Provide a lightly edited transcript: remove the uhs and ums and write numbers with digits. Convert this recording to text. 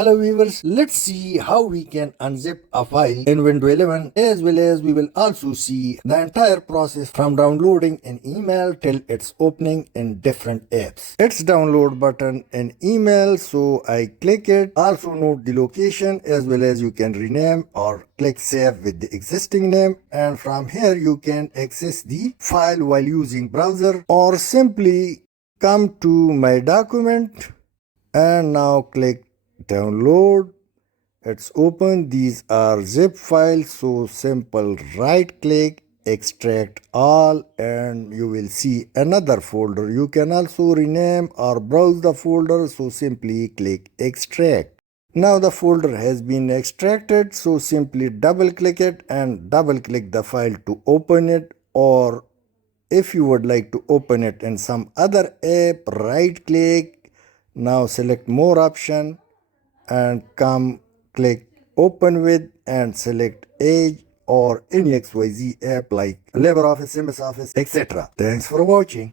Hello viewers, let's see how we can unzip a file in Windows 11, as well as we will also see the entire process from downloading an email till its opening in different apps. It's download button in email, so I click it. Also note the location, as well as you can rename or click save with the existing name, and from here you can access the file while using browser, or simply come to my document and now click download. It's open. These are zip files, so simple right click, extract all, and you will see another folder. You can also rename or browse the folder, so simply click extract. Now the folder has been extracted, so simply double click it and double click the file to open it, or if you would like to open it in some other app, right click. Now select more option and come click open with and select Edge or any XYZ app like LibreOffice, MS Office, etc. Thanks for watching.